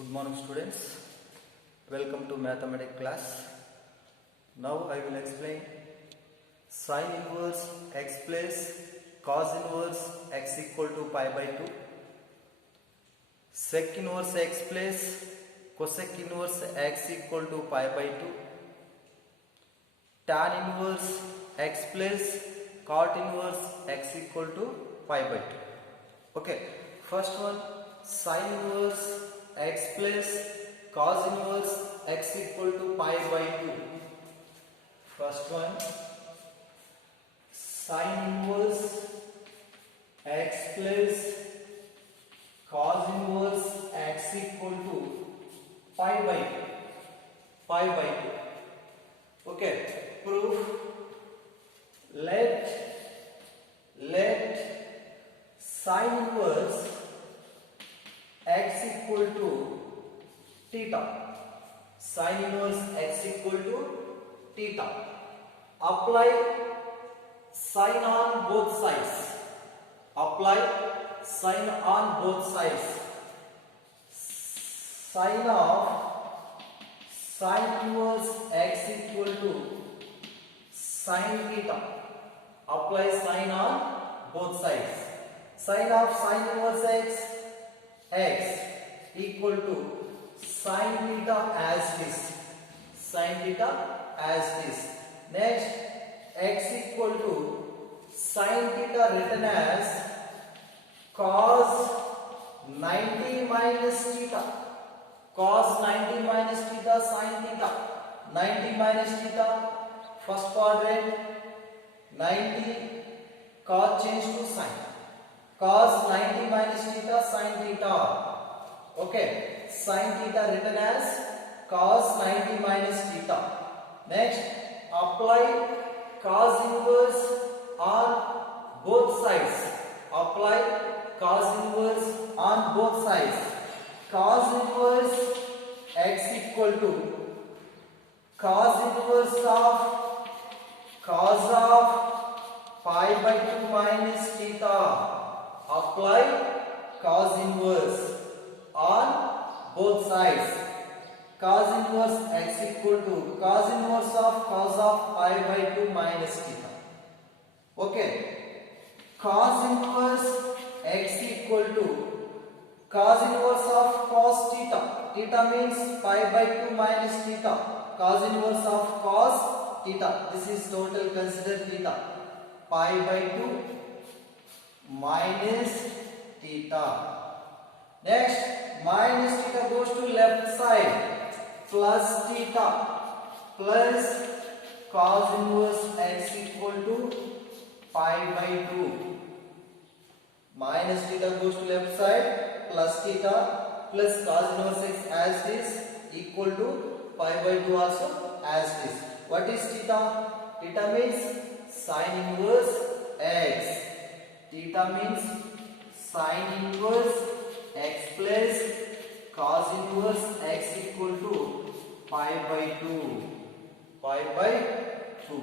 Good morning students, welcome to mathematics class. Now I will explain sin inverse x plus cos inverse x equal to pi by 2, sec inverse x plus cosec inverse x equal to pi by 2, tan inverse x plus cot inverse x equal to pi by 2. Okay, first one sin inverse x plus cos inverse x equal to pi by 2. First one sin inverse x plus cos inverse x equal to pi by 2. Pi by 2. Okay, proof. Let sin inverse x equal to theta. Sin inverse x equal to theta. Apply sin on both sides. Apply sin on both sides. Sin of sin inverse x equal to sin theta. Apply sin on both sides. Sin of sin inverse x equal to sin theta as this. Sin theta as this. Next, x equal to sin theta written as cos 90 minus theta. Cos 90 minus theta sin theta. 90 minus theta, first quadrant, 90 cos change to sin. Cos 90 minus theta sin theta. Okay, sin theta written as cos 90 minus theta. Next, apply cos inverse on both sides. Apply cos inverse on both sides. Cos inverse x equal to cos inverse of pi by 2 minus theta. Apply cos inverse on both sides. Cos inverse x equal to cos inverse of pi by 2 minus theta. Okay, cos inverse x equal to cos inverse of cos theta. Theta means pi by 2 minus theta. Cos inverse of cos theta. This is total, consider theta. Pi by 2 minus theta. Next, minus theta goes to left side, plus theta plus cos inverse x equal to pi by 2. Minus theta goes to left side, plus theta plus cos inverse x as this equal to pi by 2 also as this. What is theta? Theta means sin inverse x. Theta means sin inverse x plus cos inverse x equal to pi by 2. Pi by 2.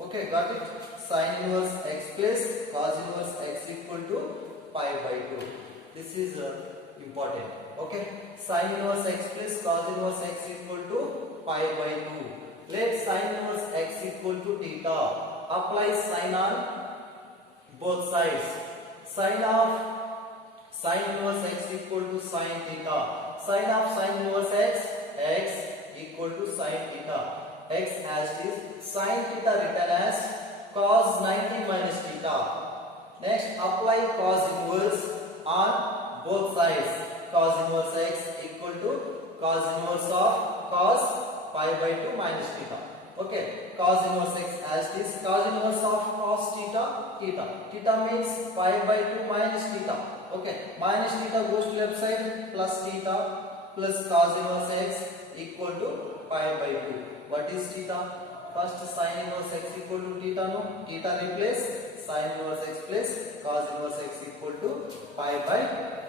Okay, got it? Sin inverse x plus cos inverse x equal to pi by 2. This is important. Okay, sin inverse x plus cos inverse x equal to pi by 2. Let sin inverse x equal to theta. Apply sin on both sides. Sin of sin inverse x equal to sin theta. Sin of sin inverse x equal to sin theta. X as is. Sin theta written as cos 90 minus theta. Next, apply cos inverse on both sides. Cos inverse x equal to cos inverse of cos pi by 2 minus theta. Okay, cos inverse x as this. Cos inverse of cos theta, theta. Theta means pi by 2 minus theta. Okay, minus theta goes to left side, plus theta plus cos inverse x equal to pi by 2. What is theta? First sin inverse x equal to theta, no? Theta replace sin inverse x plus cos inverse x equal to pi by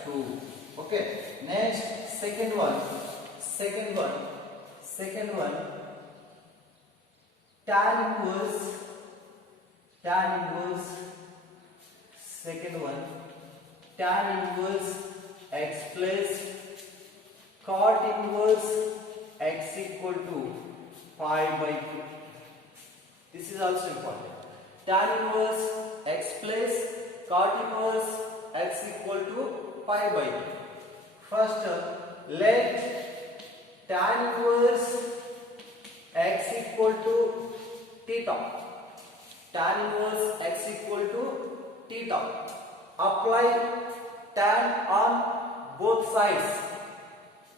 2. Okay, next second one tan inverse tan inverse x plus cot cot inverse x equal to pi by 2. This is also important. Tan inverse x plus cot inverse x equal to pi by 2. First, let tan inverse x equal to theta. Tan inverse x equal to theta. Apply tan on both sides.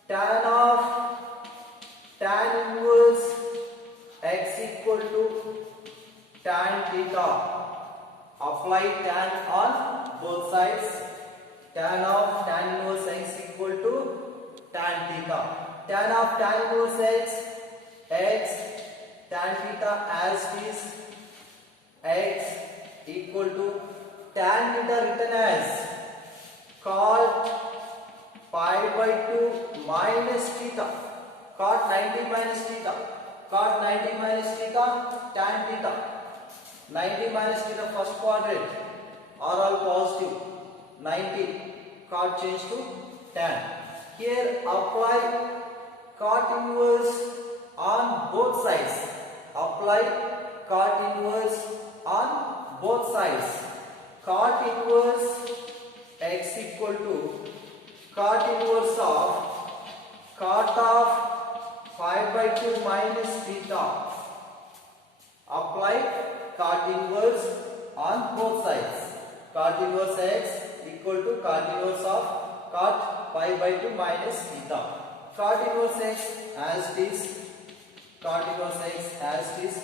Tan of tan inverse x equal to tan theta. Apply tan on both sides. Tan of tan inverse x equal to tan theta. Tan of tan inverse x tan theta as is x equal to tan theta written as cot pi by 2 minus theta. Cot 90 minus theta. Cot 90 minus theta tan theta. 90 minus theta first quadrant are all positive. 90 cot change to tan. Here apply cot inverse on both sides. Apply cot inverse on both sides. Cot inverse x equal to cot inverse of 5 by 2 minus theta. Apply cot inverse on both sides. Cot inverse x equal to cot inverse of cot pi by 2 minus theta. Cot inverse x as it is. Cot inverse x as it is.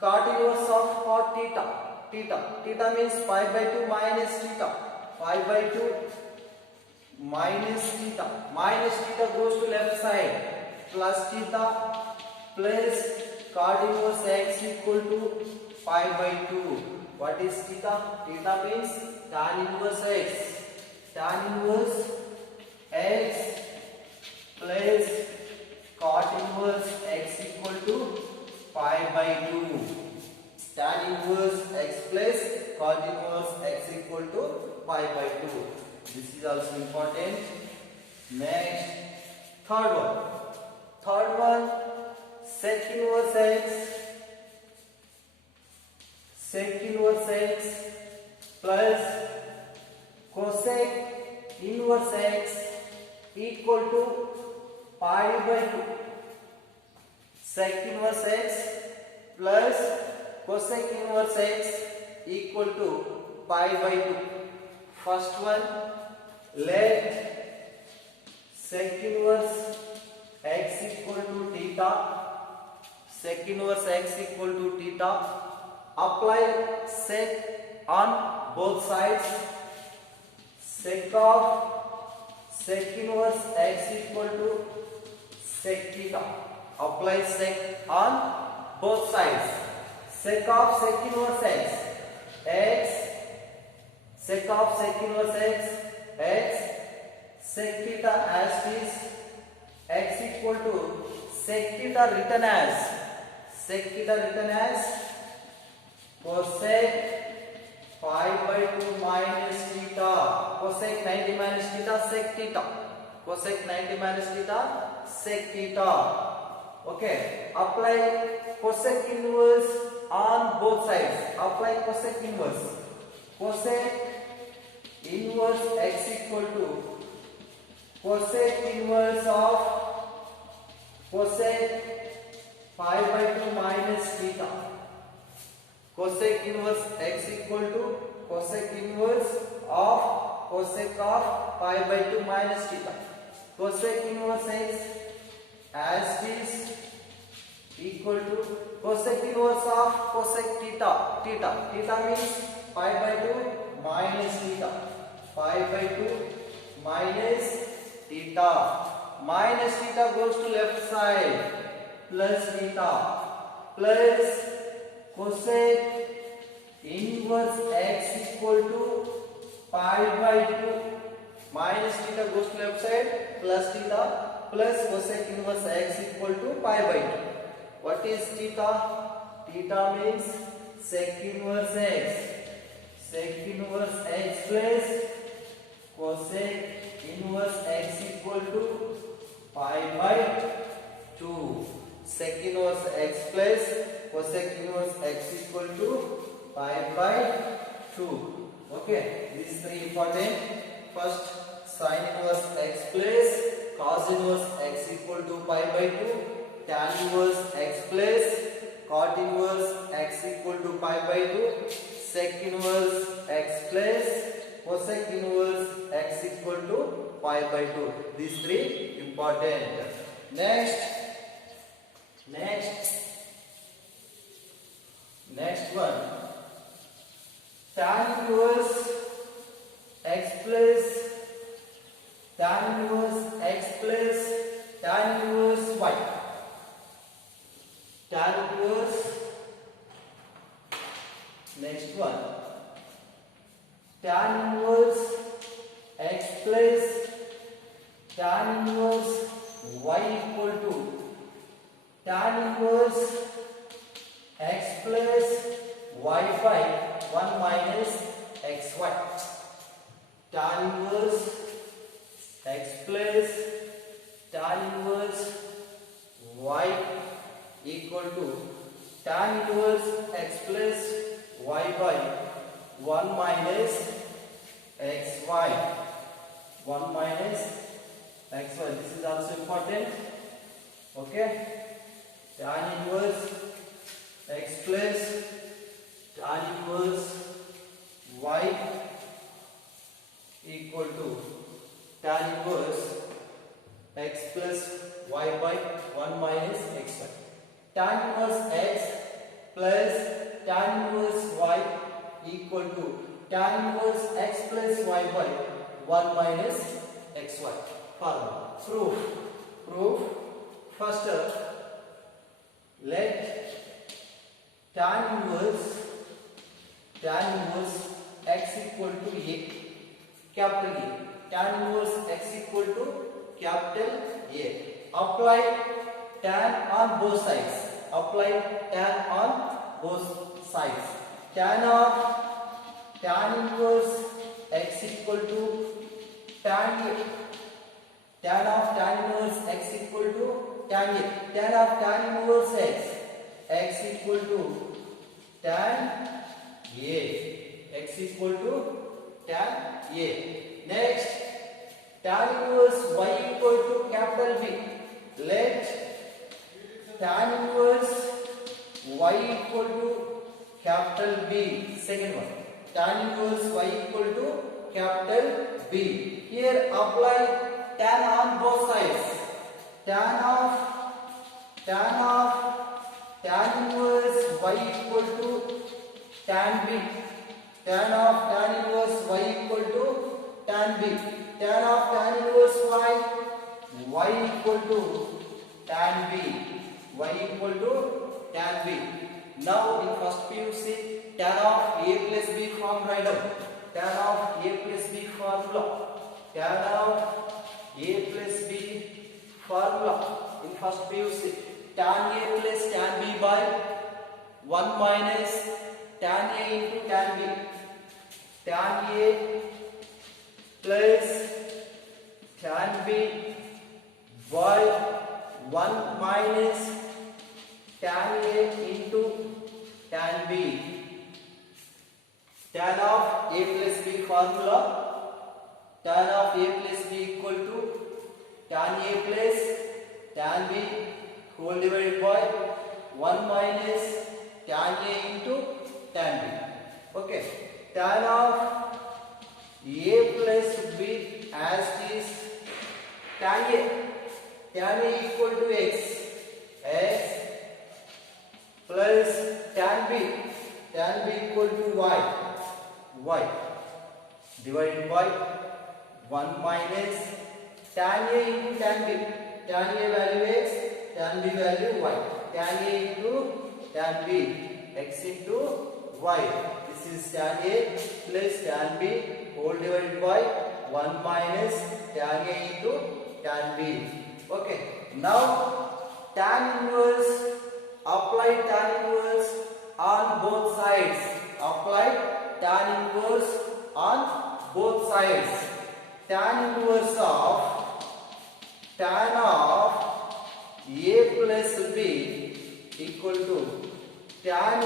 Cot inverse of cot theta. Theta means pi by 2 minus theta. Pi by 2 minus theta. Minus theta goes to left side. Plus theta plus cot inverse x equal to pi by 2. What is theta? Theta means tan inverse x. Tan inverse x plus cot inverse x equal to pi by 2. Tan inverse x plus cot inverse x equal to pi by 2. This is also important. Next, third one, sec inverse x plus cosec inverse x equal to pi by 2. Sec inverse x plus cosec inverse x equal to pi by 2. First one, let sec inverse x equal to theta. Sec inverse x equal to theta. Apply sec on both sides. Sec of sec inverse x equal to sec theta. Apply sec on both sides. Sec of sec inverse x sec of sec inverse x sec theta as is x equal to sec theta written as cosec pi by 2 minus theta. Cosec 90 minus theta sec theta. Cosec 90 minus theta sec theta. Okay, apply cosec inverse on both sides. Apply cosec inverse. Cosec inverse x equal to cosec inverse of cosec pi by 2 minus theta. Cosec inverse x equal to cosec inverse of cosec of pi by 2 minus theta. Cosec inverse x as is equal to cosec inverse of cosec theta. Theta means pi by 2 minus theta. Pi by 2 minus theta. Minus theta goes to left side. Plus theta. Plus cosec inverse x equal to pi by 2. Minus theta goes to left side. Plus theta. Plus cosec inverse x equal to pi by 2. What is theta? Theta means sec inverse x. Sec inverse x plus cosec inverse x equal to pi by 2. Sec inverse x plus cosec inverse x equal to pi by 2. Okay, these three important. First, sin inverse x plus cos inverse x equal to pi by 2. Tan inverse x plus cot inverse x equal to pi by 2. Sec inverse x plus cosec inverse x equal to pi by 2. These three important. Next one, tan inverse x plus tan inverse x plus tan inverse y. Tan inverse. Next one, tan inverse x plus tan inverse y equal to tan inverse x plus y by 1 minus xy. Tan inverse x plus tan inverse y equal to tan inverse x plus y by 1 minus xy. 1 minus xy. This is also important. Okay. Tan inverse x plus tan inverse y equal to tan inverse x plus y by 1 minus xy. Tan inverse x plus tan inverse y equal to tan inverse x plus y by 1 minus xy. Formula. Proof. First, let tan inverse x equal to a, capital A. Tan inverse x equal to capital A. Apply tan on both sides. Tan inverse x equal to tan A. Tan of tan inverse x equal to tan A. Tan of tan inverse x equal to tan A. X equal to tan A. Next, tan inverse y equal to capital B. Let tan inverse y equal to capital B. Second one, tan inverse y equal to capital B. Here apply tan on both sides. Tan inverse y equal to tan B. Tan of tan inverse y equal to tan B. Tan of tan inverse y equal to tan B. Y equal to tan B. Now in first PUC, tan of a plus b form write down. Tan of a plus b formula. Tan of a plus b formula in first PUC. Tan a plus tan b by 1 minus tan a into tan b. Tan a plus tan b by 1 minus tan a into tan b. Tan of a plus b formula. Tan of a plus b equal to tan a plus tan b whole divided by 1 minus tan a into tan b. Okay. Tan of a plus b as is tan a. Tan a equal to x plus tan b equal to y divided by 1 minus tan a into tan b. Tan a value x, tan b value y. Tan a into tan b, x into y. This is tan a plus tan b whole divided by 1 minus tan a into tan b. Okay. Now tan inverse, apply tan inverse on both sides. Apply tan inverse on both sides. Tan inverse of tan of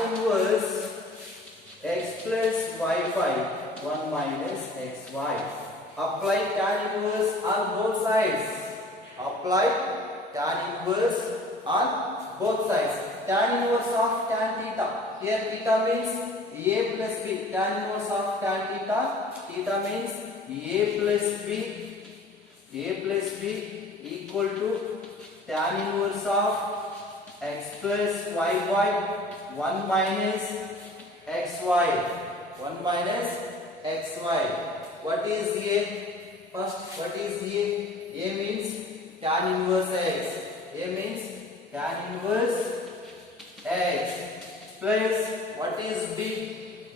inverse x plus y by 1 minus xy. Apply tan inverse on both sides. Apply tan inverse on both sides. Tan inverse of tan theta. Here theta means a plus b. Tan inverse of tan theta. Theta means a plus b. A plus b equal to tan inverse of x plus y by 1 minus xy. 1 minus xy. What is a? First, what is a? A means tan inverse x. A means tan inverse x plus what is b?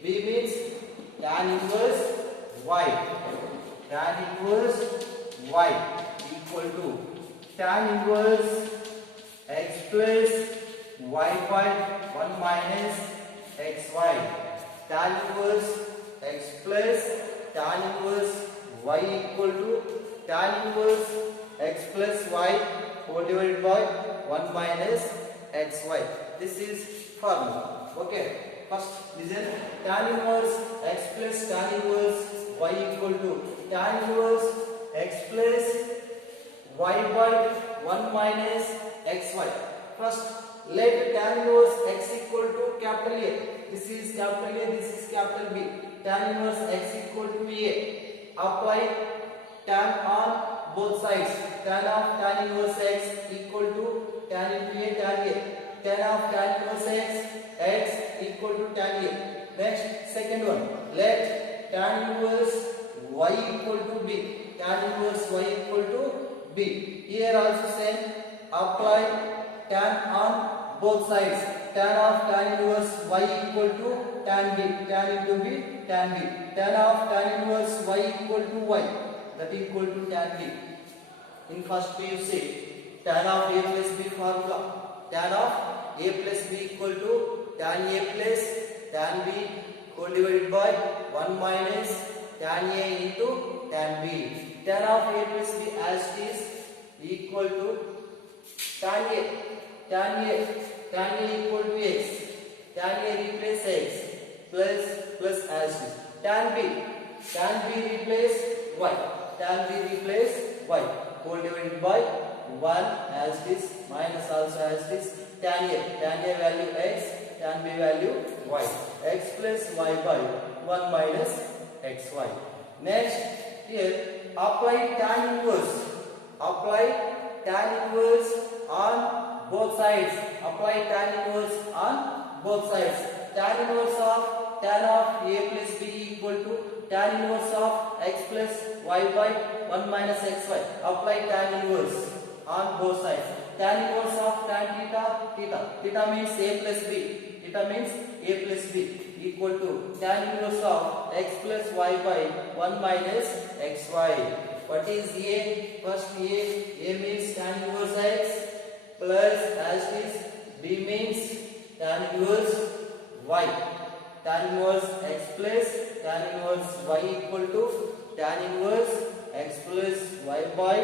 B means tan inverse y. Tan inverse y equal to tan inverse x plus y by 1 minus xy. Tan inverse x plus tan inverse y equal to tan inverse x plus y whole divided by 1 minus xy. This is formula. Okay. First listen. Tan inverse x plus tan inverse y equal to tan inverse x plus y by 1 minus xy. First, let tan inverse x equal to capital A. This is capital A, this is capital B. Tan inverse x equal to A. Apply tan on both sides. Tan of tan inverse x equal to tan into A, tan A. Tan of tan inverse x equal to tan A. Next, second one. Let tan inverse y equal to b. Tan inverse y equal to b. Here also same. Apply tan on both sides. Tan of tan inverse y equal to tan b. Tan into b, tan b. Tan of tan inverse y equal to y. That equal to tan b. In first PUC, tan of a plus b formula. Tan of a plus b equal to tan a plus tan b whole divided by 1 minus tan a into tan b. Tan of a plus b as it is equal to tan a. Tan a equal to x. Tan a replace x plus as it is. Tan b replace y. Tan b replace y whole divided by 1 as it is minus also as it is. Tan a value x, tan b value y. X plus y by 1 minus xy. Next, here apply tan inverse. Apply tan inverse on both sides. Apply tan inverse on both sides. Tan inverse of tan of a plus b equal to tan inverse of x plus y by 1 minus xy. Apply tan inverse on both sides. Tan inverse of tan theta. Theta means a plus b. Theta means a plus b equal to tan inverse of x plus y by 1 minus xy. What is a? First a means tan inverse x plus as it is. B means tan inverse y. Tan inverse x plus tan inverse y equal to tan inverse x plus y by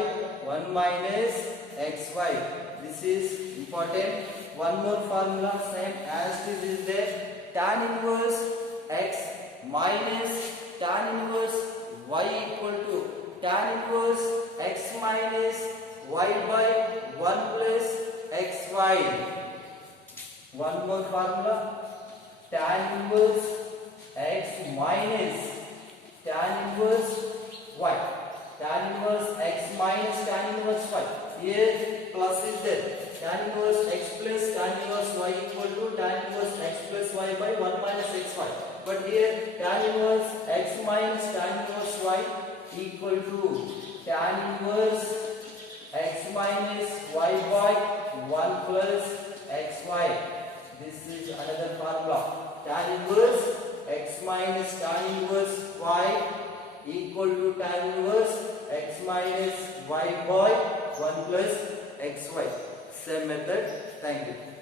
1 minus xy. This is important. One more formula same as it is there. Tan inverse x minus tan inverse y equal to tan inverse x minus y by 1 plus xy. One more formula. Tan inverse x minus tan inverse y. Tan inverse x minus tan inverse y. Here plus is there. Tan inverse x plus tan inverse y equal to tan inverse x plus y by 1 minus xy. But here tan inverse x minus tan inverse y equal to tan inverse x minus y by 1 plus xy. This is another formula. Tan inverse x minus tan inverse y equal to tan inverse x minus y by 1 plus xy. Same method. Thank you.